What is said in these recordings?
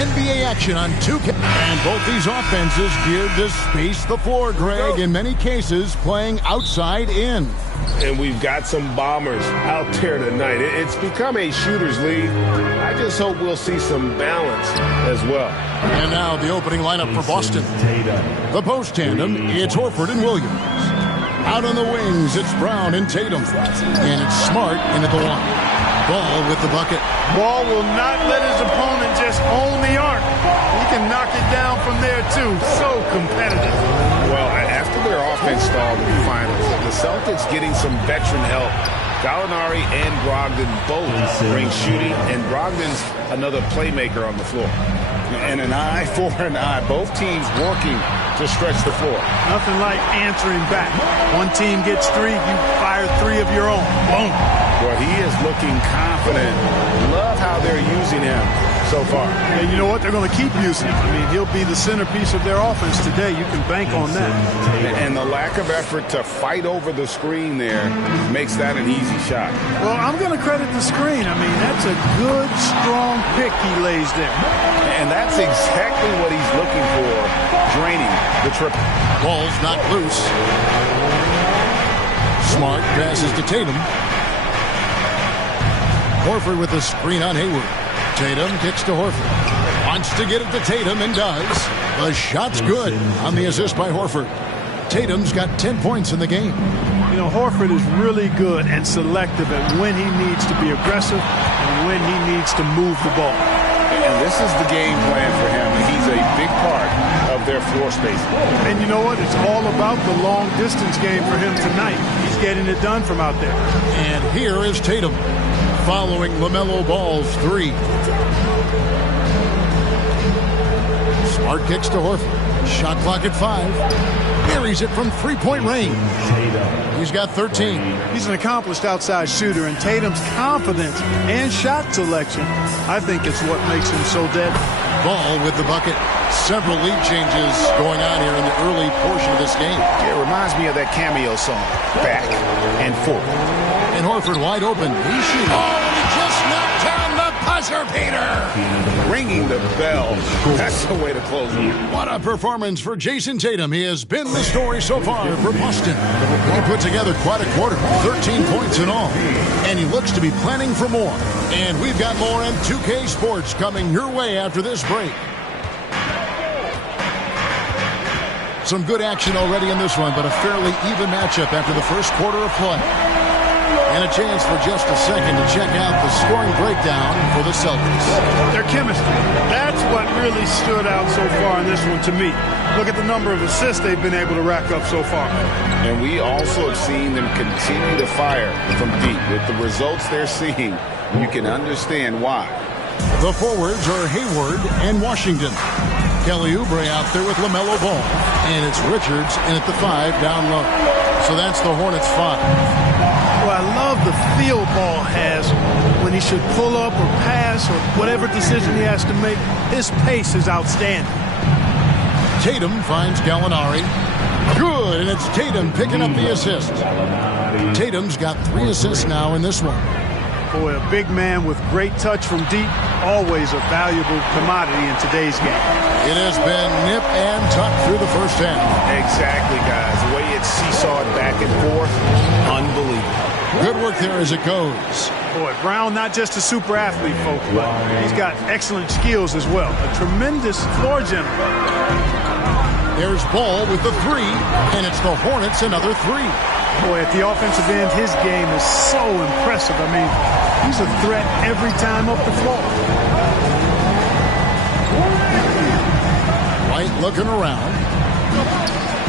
NBA action on 2K. And both these offenses geared to space the floor, Greg, in many cases playing outside in. And we've got some bombers out there tonight. It's become a shooter's league. I just hope we'll see some balance as well. And now the opening lineup for Boston. The post tandem, it's Horford and Williams. Out on the wings, it's Brown and Tatum. And it's Smart into the one. Ball with the bucket. Ball will not let his opponent just own the arc. He can knock it down from there, too. So competitive. Well, after their offense stalled in the finals, the Celtics getting some veteran help. Gallinari and Brogdon both bring shooting, and Brogdon's another playmaker on the floor. And an eye for an eye. Both teams working to stretch the floor. Nothing like answering back. One team gets three, you fire three of your own. Boom. Well, he is looking confident. Love how they're using him so far. And you know what? They're going to keep using him. I mean, he'll be the centerpiece of their offense today. You can bank on that. And the lack of effort to fight over the screen there makes that an easy shot. Well, I'm going to credit the screen. I mean, that's a good, strong pick he lays there. And that's exactly what he's looking for, draining the triple. Ball's not loose. Smart passes to Tatum. Horford with the screen on Hayward. Tatum kicks to Horford. Wants to get it to Tatum and does. The shot's good on the assist by Horford. Tatum's got 10 points in the game. You know, Horford is really good and selective at when he needs to be aggressive and when he needs to move the ball. And this is the game plan for him. He's a big part of their floor space. And you know what? It's all about the long-distance game for him tonight. He's getting it done from out there. And here is Tatum following LaMelo Ball's three. Smart kicks to Horford. Shot clock at 5. Buries it from three-point range. He's got 13. He's an accomplished outside shooter, and Tatum's confidence and shot selection, I think it's what makes him so deadly. Ball with the bucket. Several lead changes going on here in the early portion of this game. It reminds me of that cameo song, Back and Forth. And Horford wide open. He's shooting. Oh, and he just knocked down the buzzer beater. Ringing the bell. That's the way to close it. What a performance for Jason Tatum. He has been the story so far for Boston. He put together quite a quarter. 13 points in all. And he looks to be planning for more. And we've got more M2K Sports coming your way after this break. Some good action already in this one, but a fairly even matchup after the first quarter of play. And a chance for just a second to check out the scoring breakdown for the Celtics. Their chemistry. That's what really stood out so far in this one to me. Look at the number of assists they've been able to rack up so far. And we also have seen them continue to fire from deep. With the results they're seeing, you can understand why. The forwards are Hayward and Washington. Kelly Oubre out there with LaMelo Ball. And it's Richards in at the 5 down low. So that's the Hornets 5. Well, I love the feel Ball has when he should pull up or pass or whatever decision he has to make. His pace is outstanding. Tatum finds Gallinari. Good, and it's Tatum picking up the assist. Tatum's got 3 assists now in this one. Boy, a big man with great touch from deep, always a valuable commodity in today's game. It has been nip and tuck through the first half. Exactly, guys. The way it's seesawed back and forth, unbelievable. Good work there as it goes. Boy, Brown, not just a super athlete, folks, but he's got excellent skills as well. A tremendous floor general. There's Ball with the 3, and it's the Hornets another 3. Boy, at the offensive end, his game is so impressive. I mean, he's a threat every time up the floor. White looking around.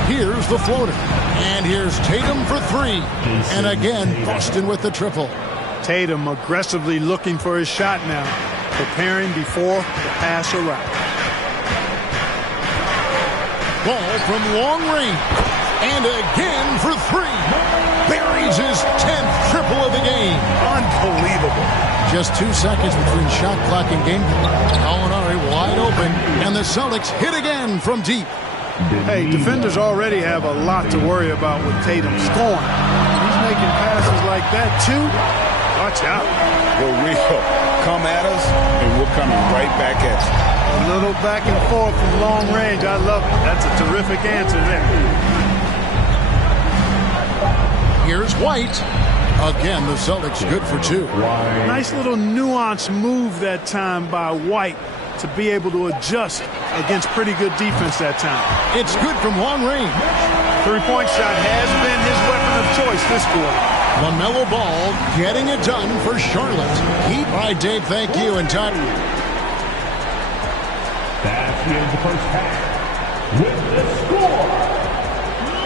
Here's the floater. And here's Tatum for 3. And again, Boston with the triple. Tatum aggressively looking for his shot now, preparing before the pass arrives. Ball from long range. And again for 3. Buries his 10th triple of the game. Unbelievable. Just 2 seconds between shot clock and game. Gallinari wide open. And the Celtics hit again from deep. Hey, defenders already have a lot to worry about with Tatum scoring. He's making passes like that, too. Watch out. For real. Come at us, and we're coming right back at you. A little back and forth from long range. I love it. That's a terrific answer there. Here's White. Again, the Celtics good for two. Nice little nuanced move that time by White to be able to adjust against pretty good defense that time. It's good from long range. Three-point shot has been his weapon of choice this quarter. LaMelo Ball getting it done for Charlotte. Heat. All right, Dave, thank you. And Todd. That's the end of the first half. With the score,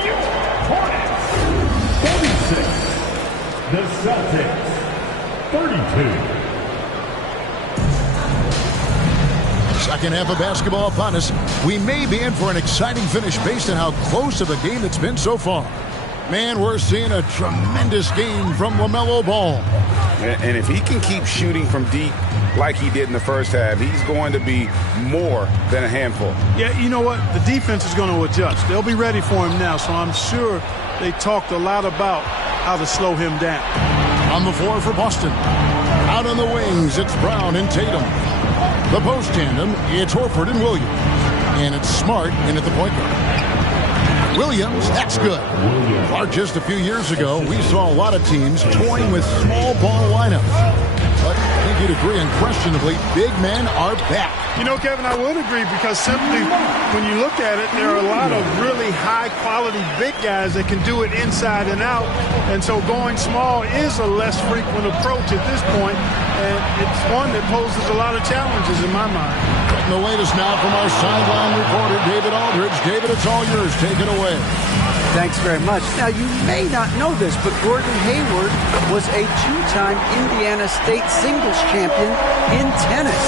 New Hornets 36, the Celtics 32. Second half of basketball upon us. We may be in for an exciting finish based on how close of a game it's been so far. Man, we're seeing a tremendous game from LaMelo Ball. And if he can keep shooting from deep like he did in the first half, he's going to be more than a handful. Yeah, you know what? The defense is going to adjust. They'll be ready for him now, so I'm sure they talked a lot about how to slow him down. On the floor for Boston. Out on the wings, it's Brown and Tatum. The post tandem, it's Horford and Williams. And it's Smart in at the point guard. Williams, that's good. Clark, just a few years ago, we saw a lot of teams toying with small ball lineups. But I think you'd agree, unquestionably, big men are back. You know, Kevin, I would agree because simply when you look at it, there are a lot of really high-quality big guys that can do it inside and out. And so going small is a less frequent approach at this point, and it's one that poses a lot of challenges in my mind. The latest now from our sideline reporter, David Aldridge. David, it's all yours. Take it away. Thanks very much. Now, you may not know this, but Gordon Hayward was a two-time Indiana State singles champion in tennis.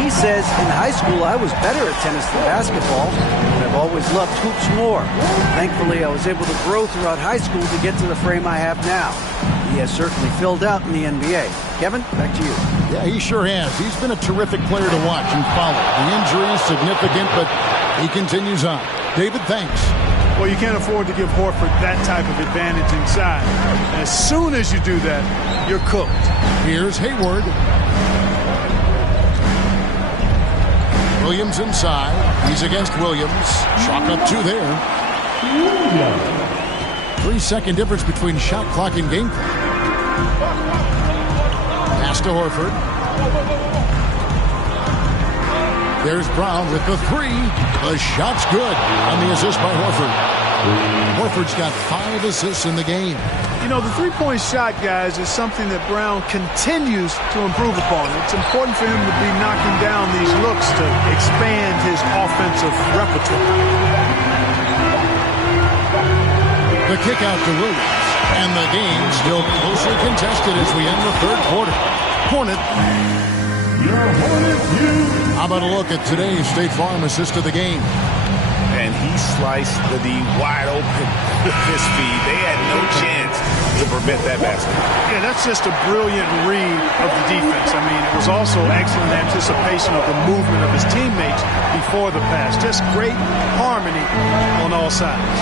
He says, in high school, I was better at tennis than basketball, but I've always loved hoops more. Thankfully, I was able to grow throughout high school to get to the frame I have now. He has certainly filled out in the NBA. Kevin, back to you. Yeah, he sure has. He's been a terrific player to watch and follow. The injury is significant, but he continues on. David, thanks. Well, you can't afford to give Horford that type of advantage inside. As soon as you do that, you're cooked. Here's Hayward. Williams inside. He's against Williams. Chalk up two there. 3-second difference between shot clock and game clock. Pass to Horford. There's Brown with the three. The shot's good on the assist by Horford. Horford's got 5 assists in the game. You know, the three-point shot, guys, is something that Brown continues to improve upon. It's important for him to be knocking down these looks to expand his offensive repertoire. The kick out to Williams. And the game still closely contested as we end the third quarter. Hornet. Your Hornets, you. How about a look at today's State Farm assist of the game? And he sliced the D wide open with his feed. They had no chance to prevent that basket. Yeah, that's just a brilliant read of the defense. I mean, it was also excellent anticipation of the movement of his teammates before the pass. Just great harmony on all sides.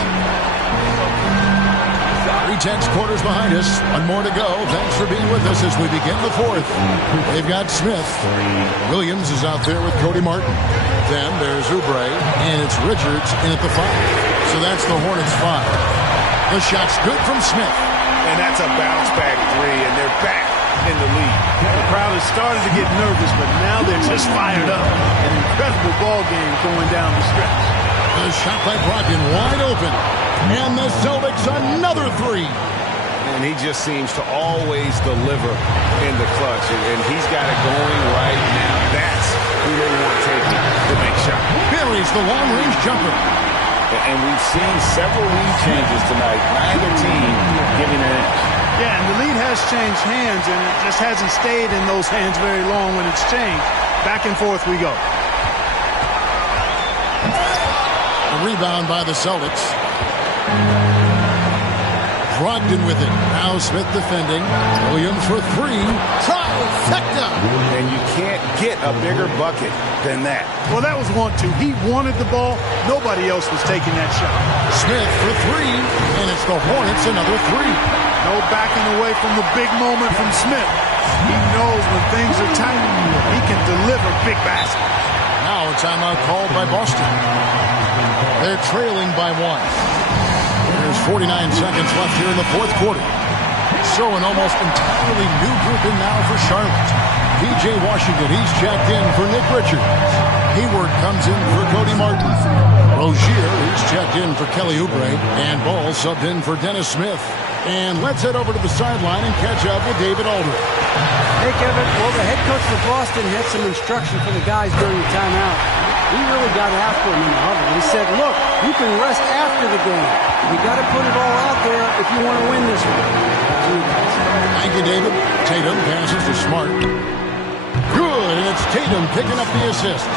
3/10 quarters behind us. One more to go. Thanks for being with us as we begin the fourth. They've got Smith. Williams is out there with Cody Martin. Then there's Oubre, and it's Richards in at the 5. So that's the Hornets' 5. The shot's good from Smith. And that's a bounce-back three, and they're back in the lead. The crowd is starting to get nervous, but now they're just fired up. An incredible ball game going down the stretch. The shot by Brogdon wide open. And the Celtics another 3. And he just seems to always deliver in the clutch. And he's got it going right now. That's who they want taking the big shot. Buries the long-range jumper. And we've seen several lead changes tonight. Neither team giving an inch. Yeah, and the lead has changed hands, and it just hasn't stayed in those hands very long when it's changed. Back and forth we go. A rebound by the Celtics. Brogdon with it. Now Smith defending. Williams for 3. Trifecta. And you can't get a bigger bucket than that. Well, that was 1-2. He wanted the ball. Nobody else was taking that shot. Smith for 3. And it's the Hornets another 3. No backing away from the big moment from Smith. He knows when things are tight, he can deliver big baskets. Now it's timeout called by Boston. They're trailing by 1. There's 49 seconds left here in the fourth quarter. So an almost entirely new group in now for Charlotte. P.J. Washington, he's checked in for Nick Richards. Hayward comes in for Cody Martin. Rozier, he's checked in for Kelly Oubre. And Ball subbed in for Dennis Smith. And let's head over to the sideline and catch up with David Aldridge. Hey, Kevin. Well, the head coach for Boston had some instruction for the guys during the timeout. He really got after him in the huddle. He said, look, you can rest after the game. You got to put it all out there if you want to win this one. Thank you, David. Tatum passes to Smart. Good, and it's Tatum picking up the assist.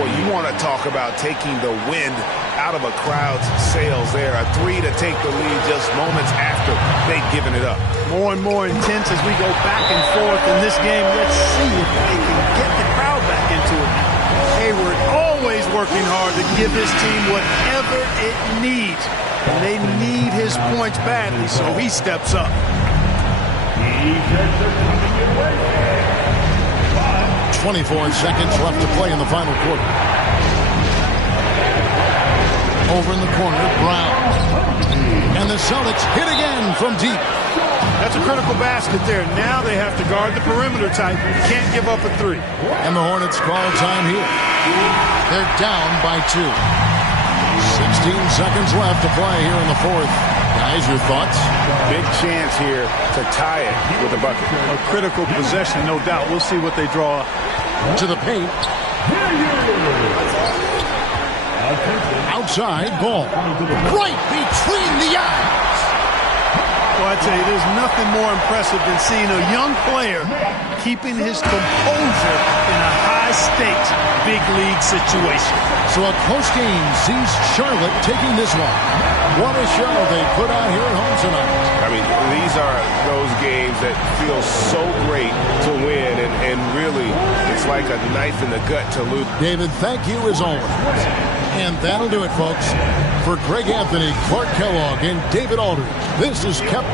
Boy, you want to talk about taking the wind out of a crowd's sails there. A three to take the lead just moments after they'd given it up. More and more intense as we go back and forth in this game. Let's see if they can get the crowd back into it. Hayward always working hard to give his team whatever it needs. And they need his points badly, so he steps up. 24 seconds left to play in the final quarter. Over in the corner, Brown. And the Celtics hit again from deep. That's a critical basket there. Now they have to guard the perimeter tight. Can't give up a three. And the Hornets call time here. They're down by 2. 16 seconds left to play here in the fourth. Guys, your thoughts? Big chance here to tie it with a bucket. A critical possession, no doubt. We'll see what they draw. To the paint. Outside, Ball. Right between the eyes. Well, I tell you, there's nothing more impressive than seeing a young player keeping his composure in a high-stakes, big-league situation. So a close game sees Charlotte taking this one. What a show they put on here at home tonight. I mean, these are those games that feel so great to win, and really, it's like a knife in the gut to lose. David, thank you as always. And that'll do it, folks. For Greg Anthony, Clark Kellogg, and David Aldridge, this is Kevin.